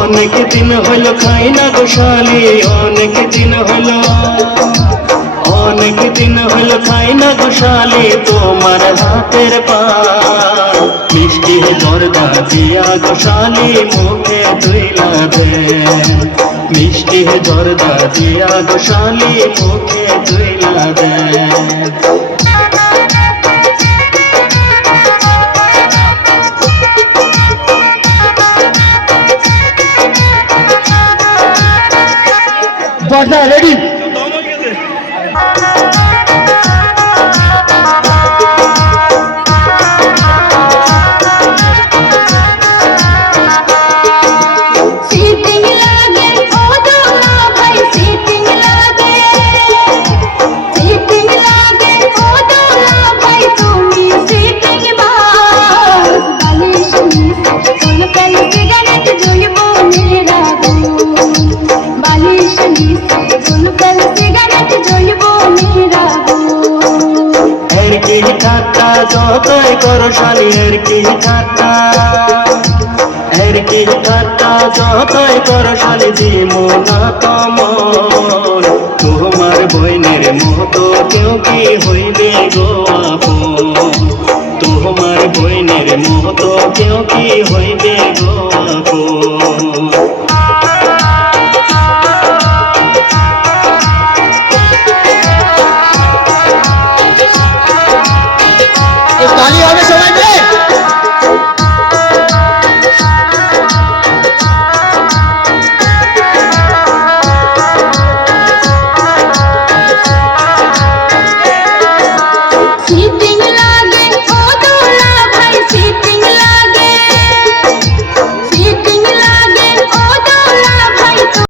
অনেক দিন হলো খাই না গোশালি, অনেক দিন হলো, অনেক দিন হলো খাই না গোশালি তোমার হাতের পান। মিষ্টি জর্দা দিয়া গোশালি মুখে ধুইলা দে, মিষ্টি জর্দা দিয়া গোশালি মুখে ধুইলা দে। রেডি ঠাট্টা যতই করো শালি এর কি ঠাট্টা, এর কি ঠাট্টা যতই করো শালি দিমো না কমল। তোমার বইনের মতো কেউ কি হইবে গো আপন, তোমার বইনের মতো কেউ কি হইবে গো